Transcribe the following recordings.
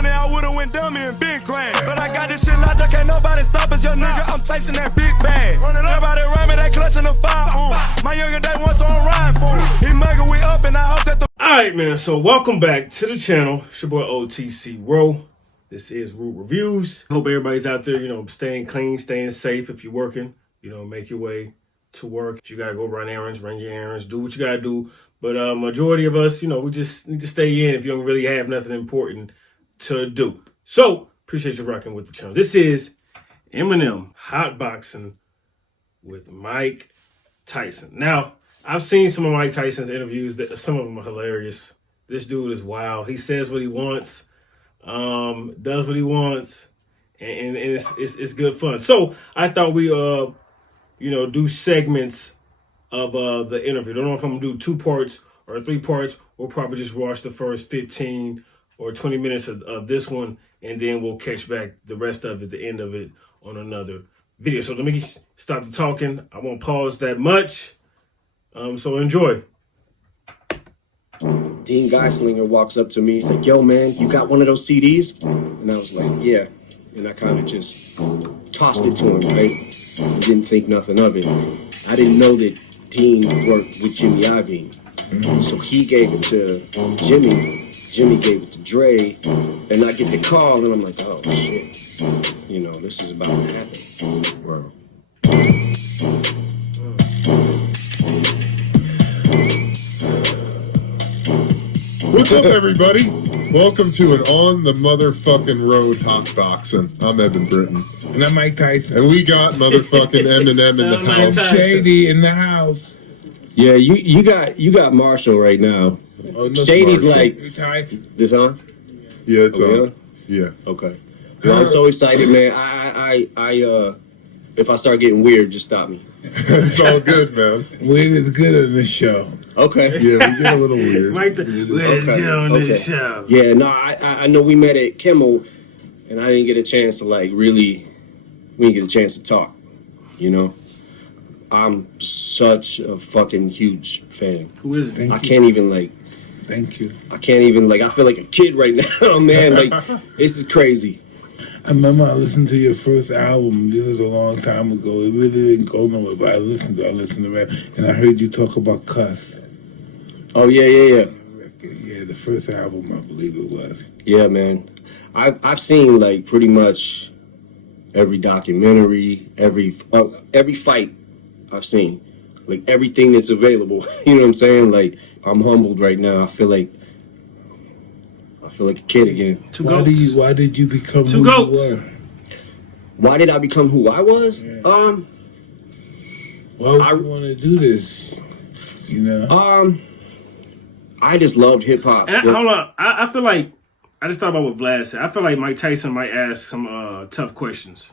money, I would've went dummy and been grand. But I got this shit locked up, can't nobody stop us, young nigga. I'm chasing that big bag. Everybody around me, they clutching the fire. My younger day once on ride for him. He mugger, we up, and I hope that the. Alright, man, so welcome back to the channel. It's your boy OTC Row. This is Root Reviews. Hope everybody's out there, staying clean, staying safe. If you're working, make your way to work. If you gotta go run errands, run your errands, do what you gotta do. But majority of us, we just need to stay in if you don't really have nothing important to do. So, appreciate you rocking with the channel. This is Eminem hotboxing with Mike Tyson. Now, I've seen some of Mike Tyson's interviews. That some of them are hilarious. This dude is wild. He says what he wants, does what he wants, and it's good fun. So I thought we do segments of the interview. Don't know if I'm gonna do 2 parts or 3 parts. We'll probably just watch the first 15 or 20 minutes of this one, and then we'll catch back the rest of it, the end of it, on another video. So let me stop the talking. I won't pause that much. So enjoy. Dean Geislinger walks up to me. He's like, "Yo, man, you got one of those CDs?" And I was like, "Yeah." And I kind of just tossed it to him, right? I didn't think nothing of it. I didn't know that Dean worked with Jimmy Iovine. So he gave it to Jimmy. Jimmy gave it to Dre. And I get the call, and I'm like, "Oh, shit. This is about to happen." Wow. What's up, everybody? Welcome to an On the Motherfucking Road hotboxing. I'm Evan Britton. And I'm Mike Tyson. And we got motherfucking Eminem in the house. Shady in the house. Yeah, you got Marshall right now. Oh, no, Shady's Marshall. like, this on? Yeah, it's on. Yeah? Yeah. Okay. Well, I'm so excited, man. I if I start getting weird, just stop me. It's all good, man. Weird is good on this show. Okay. Yeah, we get a little weird. Mike, let's get on this show. Yeah, no, I know we met at Kimmel, and I didn't get a chance to we didn't get a chance to talk, I'm such a fucking huge fan. Who is it? I can't even Thank you. I can't even I feel like a kid right now, man. This is crazy. I remember I listened to your first album. This was a long time ago. It really didn't go nowhere, but I listened to it, and I heard you talk about cuss. Oh yeah. Yeah, the first album, I believe it was. Yeah, man. I've seen pretty much every documentary, every fight I've seen, everything that's available. You know what I'm saying? I'm humbled right now. I feel like a kid again. Why did you become Two who goats. you were? Why did I become who I was? Yeah. Why would you want to do this? I just loved hip hop. And hold on, I feel like I just thought about what Vlad said. I feel like Mike Tyson might ask some tough questions,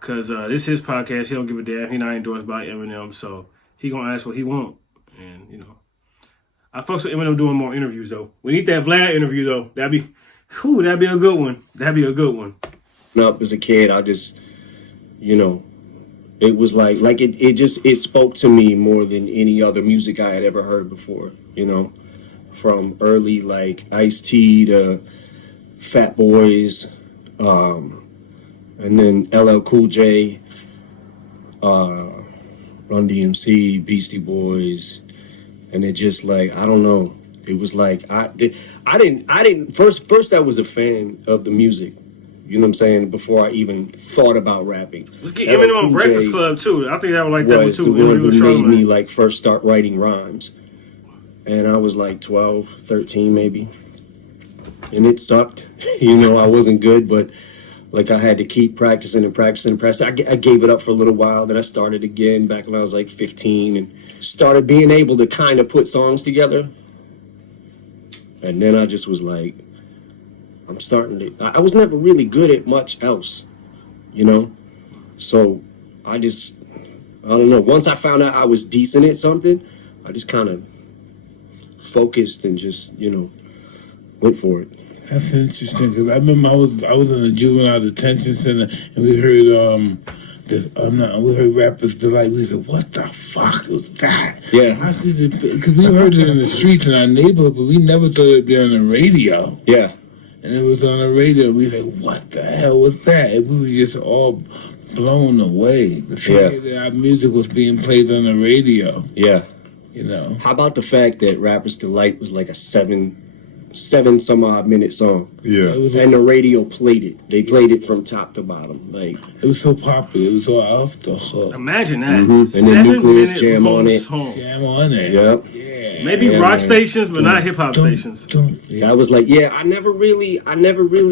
because this is his podcast. He don't give a damn. He not endorsed by Eminem, so he gonna ask what he want, and I fucks with Eminem doing more interviews though. We need that Vlad interview though. That'd be a good one. That'd be a good one. Up as a kid, I just, it was it spoke to me more than any other music I had ever heard before. From early Ice-T to Fat Boys, and then LL Cool J, Run DMC, Beastie Boys. And it just I don't know. It was I didn't first I was a fan of the music. You know what I'm saying? Before I even thought about rapping. Let's get Eminem on Breakfast Club too. I think I would like that one too. The one who made me first start writing rhymes. And I was 12, 13 maybe. And it sucked. I wasn't good, but I had to keep practicing. I gave it up for a little while. Then I started again back when I was 15 and started being able to kind of put songs together. And then I just was I'm starting to, I was never really good at much else, So I don't know. Once I found out I was decent at something, I just kind of focused and just, went for it. That's interesting, because I remember I was in a juvenile detention center, and we heard we heard rappers be we said, "What the fuck was that?" Yeah. Because we heard it in the streets in our neighborhood, but we never thought it'd be on the radio. Yeah. and it was on the radio. We were like, what the hell was that? And we were just all blown away. The fact that our music was being played on the radio. Yeah. You know. How about the fact that Rapper's Delight was like a seven some odd minute song? Yeah. And the radio played it. They played it from top to bottom. Like, it was so popular. It was all off the hook. Imagine that. And then Nucleus jam on it. Jam on it. Yep. Yeah. Maybe rock stations, but not hip hop stations. I was like, I never really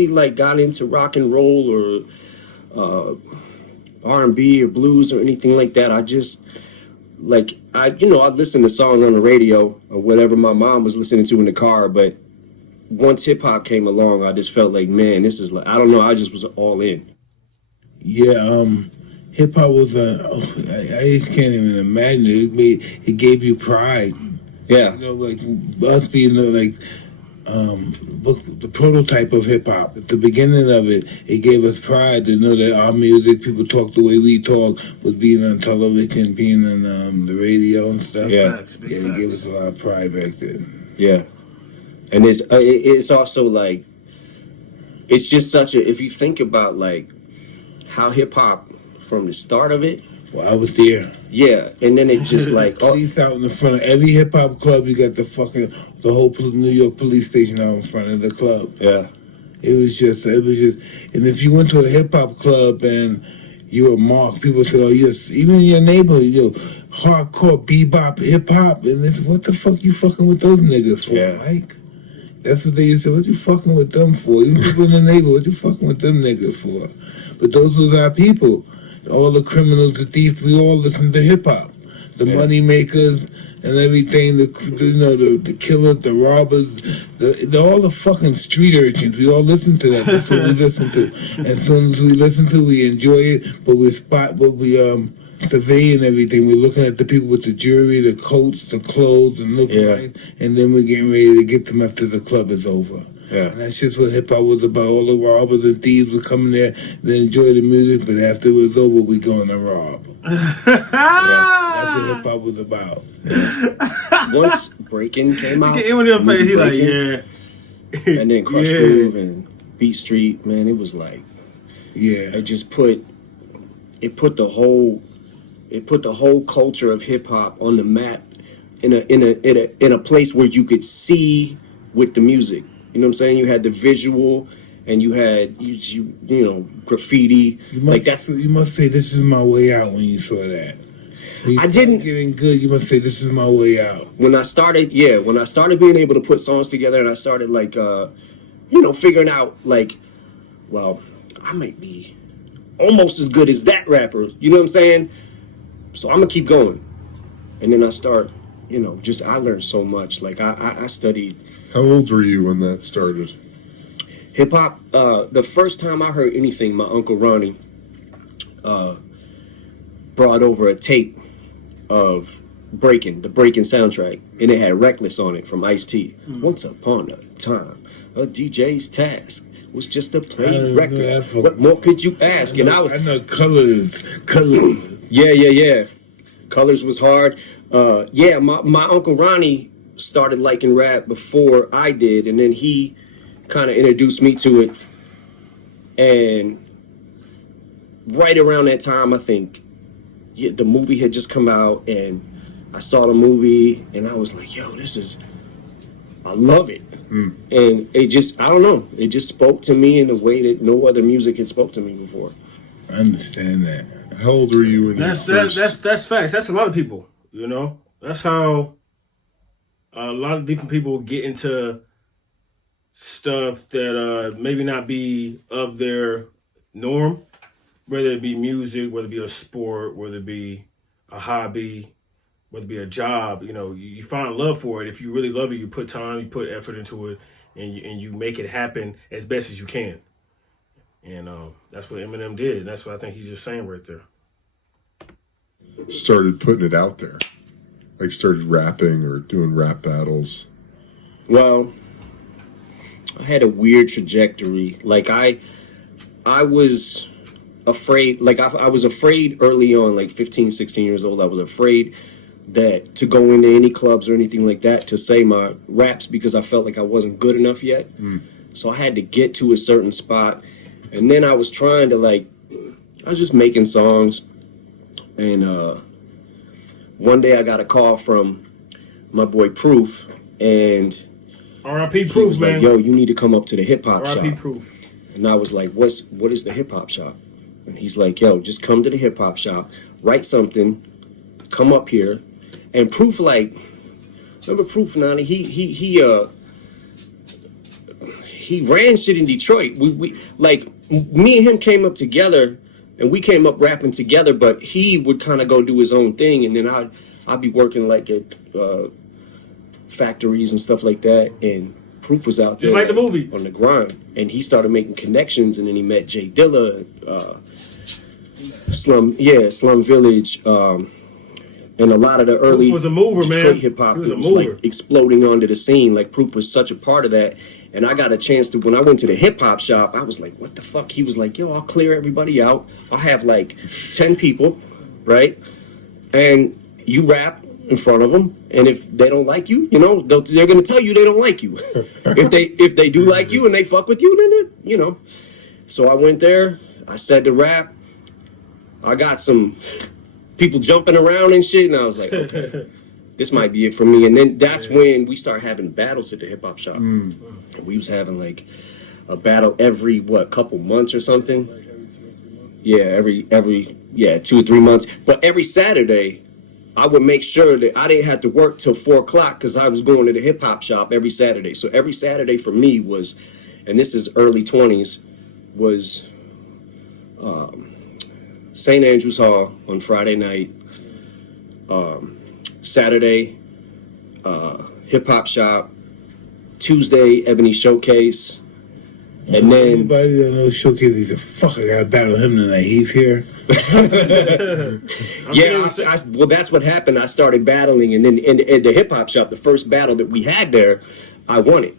like got into rock and roll or R&B or blues or anything like that. I just like I'd listen to songs on the radio or whatever my mom was listening to in the car, but once hip hop came along, I just felt like, man, this is like, I don't know, I just was all in. Yeah, hip hop was I just can't even imagine it. It gave you pride. Yeah. You know, like us being the prototype of hip hop. At the beginning of it, it gave us pride to know that our music, people talk the way we talk, was being on television, being on the radio and stuff. Yeah. It gave us a lot of pride back then. Yeah. And it's also like, it's just such a, if you think about like how hip hop from the start of it. Well, I was there. Yeah, and then it just like police out in the front of every hip hop club. You got the whole New York police station out in front of the club. Yeah, it was just, and if you went to a hip hop club and you were marked, people say, "Oh, yes." Even in your neighborhood, hardcore bebop hip hop, and it's, what the fuck you fucking with those niggas for, Mike? That's what they used to say. What you fucking with them for? Even people in the neighborhood, what you fucking with them niggas for? But those was our people. All the criminals, the thieves, we all listened to hip hop. The money makers and everything, the killers, the robbers, all the fucking street urchins. We all listen to that. That's what we listen to. As soon as we listen to it, we enjoy it, but we surveying everything. We're looking at the people with the jewelry, the coats, the clothes, and looking right, and then we're getting ready to get them after the club is over. Yeah. And that's just what hip-hop was about. All the robbers and thieves would come in there, they enjoy the music, but after it was over, we going to rob. That's what hip-hop was about. Once Breakin' came out, Eminem face, he like, yeah. And then Crush Groove and Beat Street, man, it was like, it just put the whole culture of hip-hop on the map in a place where you could see with the music. You know what I'm saying? You had the visual, and you had you know, graffiti. You must say, "This is my way out." When you saw that, I didn't getting good. You must say, "This is my way out." When I started being able to put songs together, and I started like, figuring out like, well, I might be almost as good as that rapper. You know what I'm saying? So I'm gonna keep going, and then I start, I learned so much. Like I studied. How old were you when that started? Hip hop. The first time I heard anything, my Uncle Ronnie brought over a tape of the Breakin' soundtrack, and it had Reckless on it from Ice-T. Once upon a time, a DJ's task was just to play records. What more could you ask? I know Colors. Yeah. Colors was hard. My Uncle Ronnie started liking rap before I did, and then he kind of introduced me to it. And right around that time, I think the movie had just come out, and I saw the movie, and I was like, yo, I love it. And it just, I don't know, it just spoke to me in a way that no other music had spoke to me before. I understand that. How old were you when that's facts. That's a lot of people, That's how a lot of different people get into stuff that maybe not be of their norm, whether it be music, whether it be a sport, whether it be a hobby, whether it be a job. You find love for it. If you really love it, you put time, you put effort into it, and you make it happen as best as you can. And that's what Eminem did. And that's what I think he's just saying right there. Started putting it out there. Like started rapping or doing rap battles? Well, I had a weird trajectory. Like I was afraid, like I was afraid early on, like 15, 16 years old. I was afraid that to go into any clubs or anything like that to say my raps because I felt like I wasn't good enough yet. So I had to get to a certain spot. And then I was trying to I was just making songs. And one day I got a call from my boy Proof. And R.I.P. he Proof, was man. like, yo, you need to come up to the hip hop shop. R.I.P. Proof. And I was like, what is the hip hop shop? And he's like, yo, just come to the hip hop shop, write something, come up here. And Proof, remember Proof, Nani? He ran shit in Detroit. We me and him came up together, and we came up rapping together, but he would kind of go do his own thing, and then I'd be working at factories and stuff like that, and Proof was out there just like the movie on the grind, and he started making connections, and then he met Jay Dilla, Slum Village, and a lot of the early Proof was a mover, man. hip hop He was a was mover. exploding onto the scene. Proof was such a part of that, and I got a chance to, when I went to the hip hop shop, I was like, what the fuck? He was like, yo, I'll clear everybody out. I'll have 10 people, right? And you rap in front of them, and if they don't like you, they're gonna tell you they don't like you. if they do like you and they fuck with you, then So I went there, I said the rap, I got some people jumping around and shit, and I was like, okay, this might be it for me. And then that's when we started having battles at the hip hop shop. And we was having a battle every couple months or something. Yeah, every 2 or 3 months. But every Saturday, I would make sure that I didn't have to work till 4 o'clock because I was going to the hip hop shop every Saturday. So every Saturday for me was, and this is early 20s, was St. Andrews Hall on Friday night. Saturday, hip hop shop. Tuesday, Ebony Showcase. And then anybody that knows Showcase, he's a fuck. I gotta battle him tonight. He's here. Well, that's what happened. I started battling, and then in the hip hop shop, the first battle that we had there, I won it.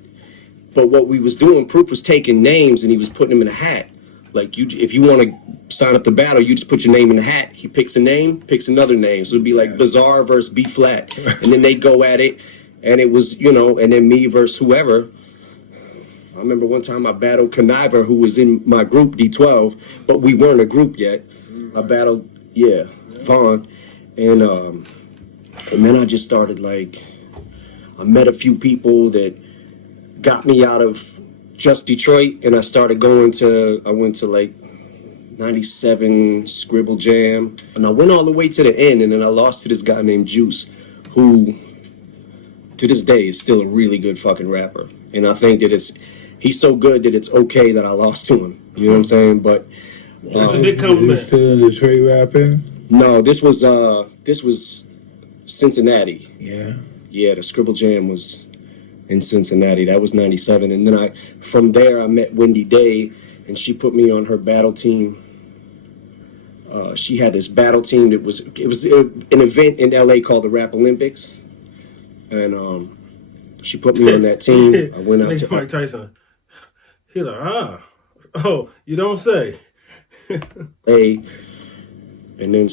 But what we was doing, Proof was taking names and he was putting them in a hat. If you want to sign up to battle, you just put your name in the hat. He picks a name, picks another name. So it'd be Bizarre versus B Flat, and then they go at it, and it was and then me versus whoever. I remember one time I battled Conniver, who was in my group D12, but we weren't a group yet. I battled Vaughn, and then I just started I met a few people that got me out of just Detroit, and I went to 97 Scribble Jam, and I went all the way to the end, and then I lost to this guy named Juice, who to this day is still a really good fucking rapper. And I think that he's so good that it's okay that I lost to him. You know what I'm saying? But that's a big compliment. Is he still in Detroit rapping? No, this was Cincinnati. Yeah, the Scribble Jam was in Cincinnati. That was 97. And then from there I met Wendy Day, and she put me on her battle team. She had this battle team that was an event in LA called the Rap Olympics. And she put me on that team. I went out to Mike Tyson. He's like, oh, you don't say. and then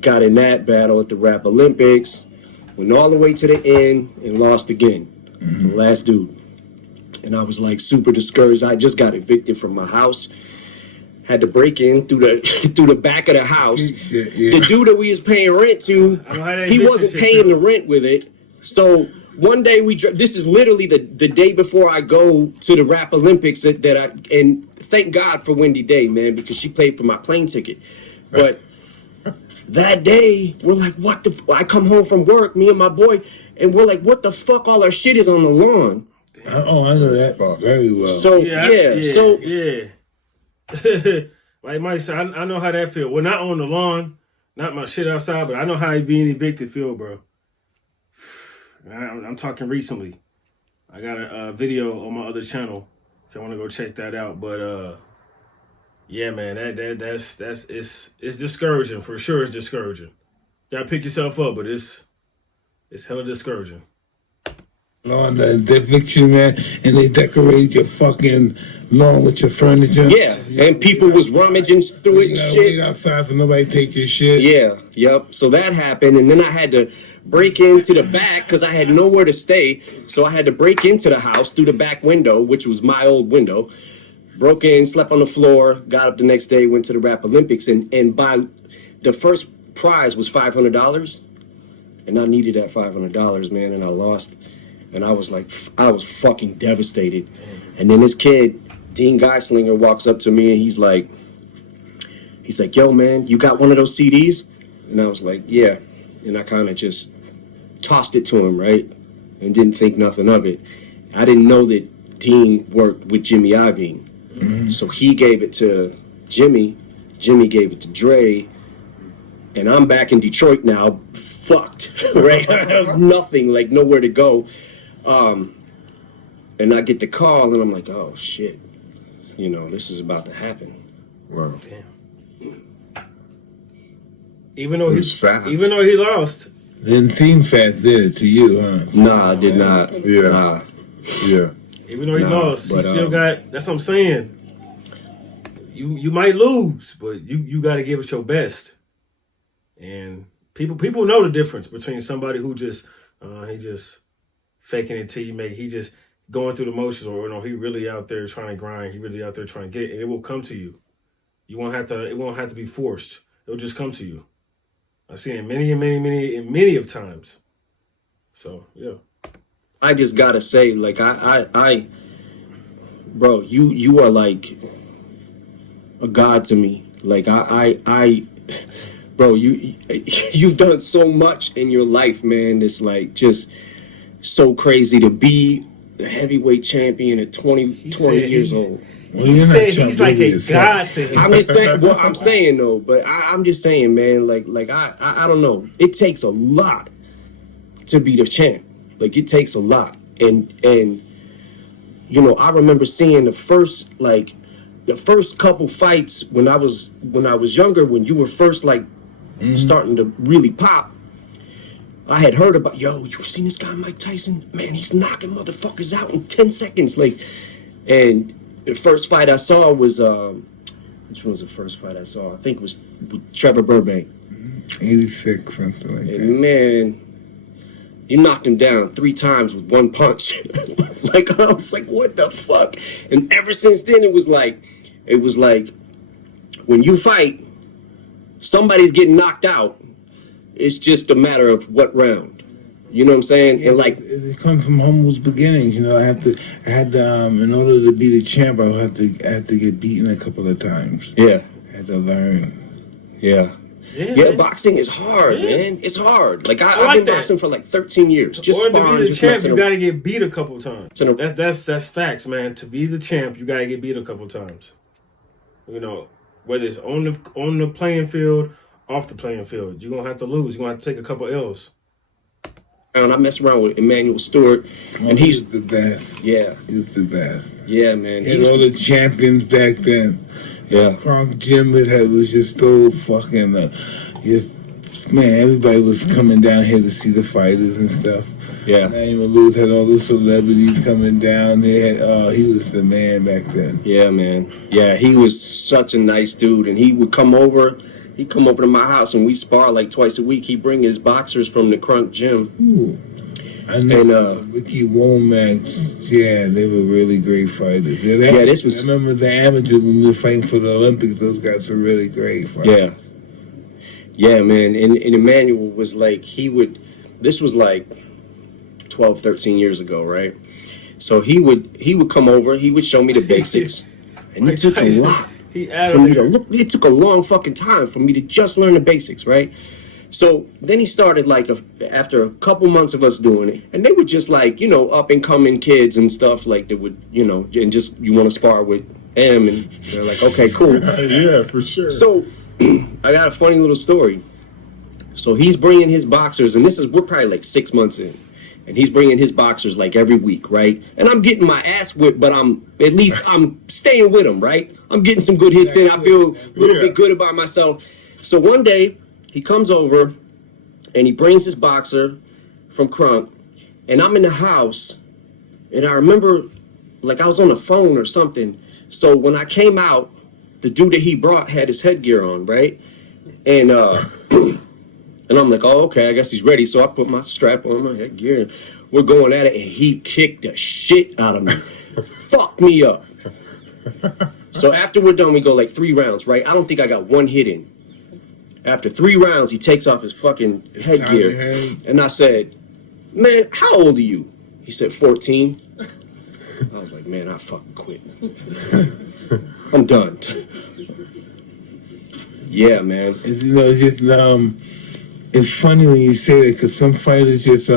got in that battle at the Rap Olympics, went all the way to the end and lost again. The last dude. And I was super discouraged. I just got evicted from my house. Had to break in through the back of the house. The dude that we was paying rent to, he wasn't paying the rent with it. So one day this is literally the day before I go to the Rap Olympics and thank God for Wendy Day, man, because she paid for my plane ticket. But that day, we're like, what the I come home from work, me and my boy, and we're like, what the fuck? All our shit is on the lawn. Oh, I know that very well. So, like Mike said, I know how that feel. Well, not on the lawn, not my shit outside, but I know how being evicted feel, bro. I'm talking recently. I got a video on my other channel if you want to go check that out. But yeah, man, that's it's discouraging for sure. It's discouraging. You gotta pick yourself up, but it's hella discouraging. On the eviction, man, and they decorate your fucking lawn with your furniture. Yeah, and people was rummaging through it and shit. Wait outside for nobody to take your shit. Yeah, yep. So that happened, and then I had to break into the back because I had nowhere to stay. So I had to break into the house through the back window, which was my old window. Broke in, slept on the floor, got up the next day, went to the Rap Olympics, and by the first prize was $500, and I needed that $500, man, and I lost, and I was fucking devastated. And then this kid, Dean Geislinger, walks up to me and he's like, yo, man, you got one of those CDs? And I was like, yeah, and I kind of just tossed it to him, right, and didn't think nothing of it. I didn't know that Dean worked with Jimmy Iovine. So he gave it to Jimmy gave it to Dre, and I'm back in Detroit now, fucked, right? I have nothing, like nowhere to go. And I get the call, and I'm like, oh shit, this is about to happen. Wow. Damn. Even though he lost. Didn't seem fast, did it to you, huh? Nah, I did not. Yeah. Nah. Yeah. Even though he lost, he still got. That's what I'm saying. You might lose, but you got to give it your best. And people know the difference between somebody who just he just faking it till he just going through the motions, or he really out there trying to grind. He really out there trying to get it, and it will come to you. You won't have to. It won't have to be forced. It'll just come to you. I've seen it many of times. So yeah. I just gotta say, like, bro, you are like a god to me. Like, bro, you've done so much in your life, man. It's like just so crazy to be a heavyweight champion at 20 years old. Well, He said he's like a god to him. I'm just saying. Well, I'm saying though, but I'm just saying, man. Like I don't know. It takes a lot to be the champ. Like, it takes a lot, and I remember seeing the first couple fights when I was younger, when you were first starting to really pop. I had heard about, you seen this guy Mike Tyson? Man, he's knocking motherfuckers out in 10 seconds. And the first fight I saw was which was the first fight I saw? I think it was with Trevor Burbank. 86, something like that. And man, you knocked him down 3 times with one punch. I was like, what the fuck? And ever since then, it was like, when you fight, somebody's getting knocked out. It's just a matter of what round. You know what I'm saying? Yeah, and it comes from humble beginnings. I had to, in order to be the champ, I had to get beaten a couple of times. Yeah. I had to learn. Yeah. Yeah, boxing is hard, man. It's hard. I've been boxing for 13 years. Or to be the champ, you got to get beat a couple times. That's facts, man. To be the champ, you got to get beat a couple times. Whether it's on the playing field, off the playing field, you're gonna have to lose. You're gonna have to take a couple L's. And I mess around with Emmanuel Stewart, and he's the best. Yeah, he's the best. Yeah, man. And all the champions back then. Yeah, Kronk Jim was just so fucking. Everybody was coming down here to see the fighters and stuff. Yeah. Emmanuel Lewis had all the celebrities coming down. He was the man back then. Yeah, man. Yeah, he was such a nice dude, and he would come over. He'd come over to my house, and we spar twice a week. He'd bring his boxers from the Crunk Gym. Ooh. I know Ricky Womack. Yeah, they were really great fighters. I remember the amateurs when we were fighting for the Olympics. Those guys were really great fighters. Yeah, man. And Emmanuel was this was 12, 13 years ago, right? So he would come over. He would show me the basics, and it took a lot. It took a long fucking time for me to just learn the basics, right? So then he started after a couple months of us doing it, and they were just up and coming kids and stuff that would and just you want to spar with M, and they're like, okay, cool. Yeah, for sure. So I got a funny little story. So he's bringing his boxers, and we're probably 6 months in. And he's bringing his boxers every week, right? And I'm getting my ass whipped, but I'm staying with him, right? I'm getting some good hits in. I feel a little bit good about myself. So one day, he comes over, and he brings his boxer from Crunk, and I'm in the house, and I remember, I was on the phone or something. So when I came out, the dude that he brought had his headgear on, right? And And I'm like, oh, okay, I guess he's ready. So I put my strap on, my headgear. We're going at it, and he kicked the shit out of me. Fucked me up. So after we're done, we go like 3 rounds, right? I don't think I got one hit in. After 3 rounds, he takes off his fucking headgear. And I said, man, how old are you? He said, 14. I was like, man, I fucking quit. I'm done. Yeah, man. It's just, it's funny when you say that because some fighters just,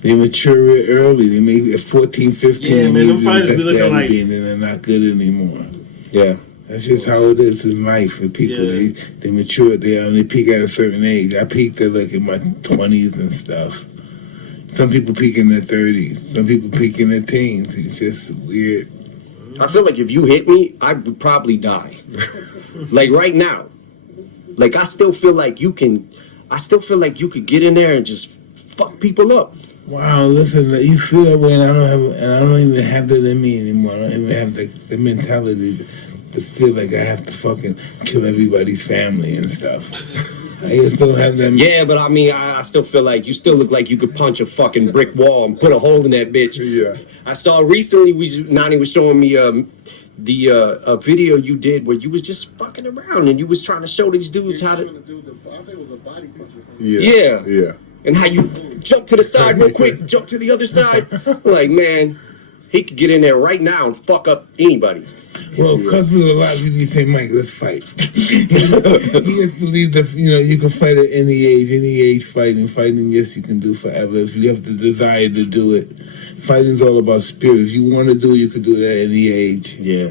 they mature early. They maybe at 14, 15. Yeah, man, them fighters be looking like... And they're not good anymore. Yeah. That's just how it is in life with people. Yeah. They mature, they peak at a certain age. I peaked at like in my 20s and stuff. Some people peak in their 30s. Some people peak in their teens. It's just weird. I feel like if you hit me, I would probably die. Like right now. Like I still feel like you could get in there and just fuck people up. Wow, listen, you feel that way, and I don't even have that in me anymore. I don't even have the mentality to feel like I have to fucking kill everybody's family and stuff. I just don't have that. Yeah, but I mean, I still feel like you still look like you could punch a fucking brick wall and put a hole in that bitch. Yeah. I saw recently, Nani was showing me a video you did where you was just fucking around and you was trying to show these dudes how to. I think it was a body punch. Yeah. And how you jump to the side real quick, jump to the other side. Like, man, he could get in there right now and fuck up anybody. Well, because with a lot of people, you say, Mike, let's fight. He just believe that, you can fight at any age fighting. Fighting, yes, you can do forever if you have the desire to do it. Fighting's all about spirit. If you want to do it, you can do it at any age. Yeah.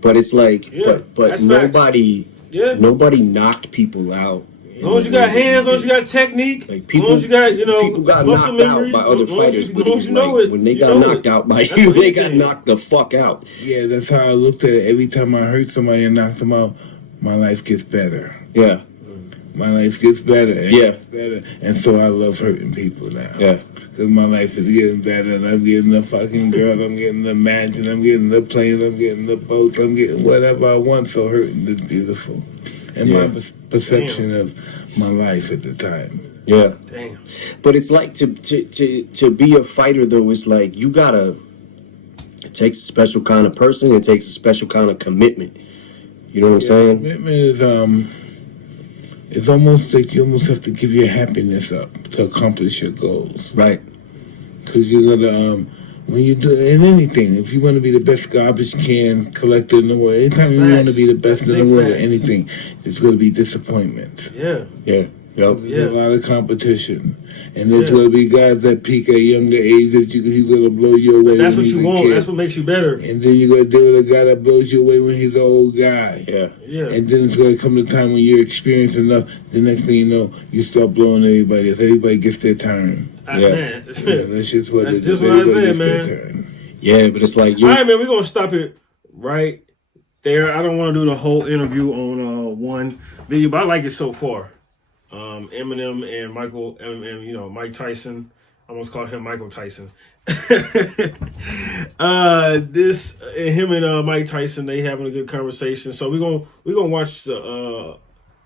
But it's like, but nobody knocked people out. As long as you got hands, as long as you got technique, like people, as long as you got, people got muscle knocked memory, out by other fighters. When they got knocked out by you, they got knocked the fuck out. Yeah, that's how I looked at it. Every time I hurt somebody and knocked them out, my life gets better. Yeah. My life gets better. And yeah. Gets better. And so I love hurting people now. Yeah. Because my life is getting better and I'm getting the fucking girl, I'm getting the mansion, I'm getting the planes, I'm getting the boats, I'm getting whatever I want. So hurting is beautiful. And my perception of my life at the time. Yeah. Damn. But it's like to be a fighter though, it's like you gotta, it takes a special kind of person, it takes a special kind of commitment. You know what I'm saying? Commitment is it's almost like you almost have to give your happiness up to accomplish your goals. Right. Because you're gonna when you do in anything, if you want to be the best garbage can collector in the world, anytime you want to be the best in the world at anything, there's going to be disappointment. Yeah. Yeah. Yep. There's a lot of competition. And there's going to be guys that peak at a younger age that he's going to blow you away. That's what you want. That's what makes you better. And then you're going to deal with a guy that blows you away when he's an old guy. Yeah. Yeah. And then it's going to come to a time when you're experienced enough, the next thing you know, you start blowing everybody else. Everybody gets their turn. Man. That's just what that's it is. just what I said, man. Yeah, but it's like all right, man, we're going to stop it right there. I don't want to do the whole interview on one video, but I like it so far. Eminem and Mike Tyson. I almost called him Michael Tyson. Him and Mike Tyson, they having a good conversation. So we're gonna watch the.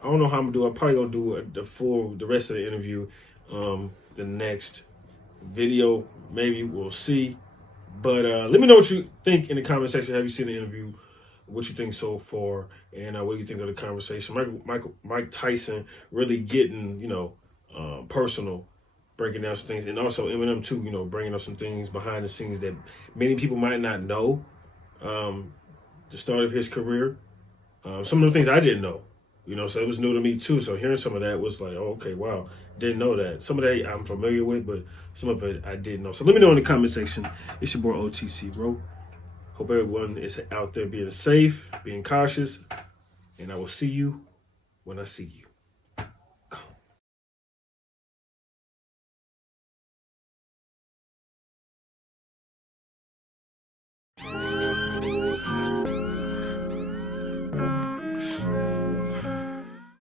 I don't know how I'm gonna do. I'm probably gonna do the rest of the interview. The next video, maybe we'll see. But let me know what you think in the comment section. Have you seen the interview? What you think so far, and what do you think of the conversation? Mike Tyson really getting, personal, breaking down some things, and also Eminem too, bringing up some things behind the scenes that many people might not know. The start of his career, some of the things I didn't know, so it was new to me too. So hearing some of that was like, oh, okay, wow, didn't know that. Some of that I'm familiar with, but some of it I didn't know. So let me know in the comment section. It's your boy OTC, bro. Hope everyone is out there being safe, being cautious, and I will see you when I see you.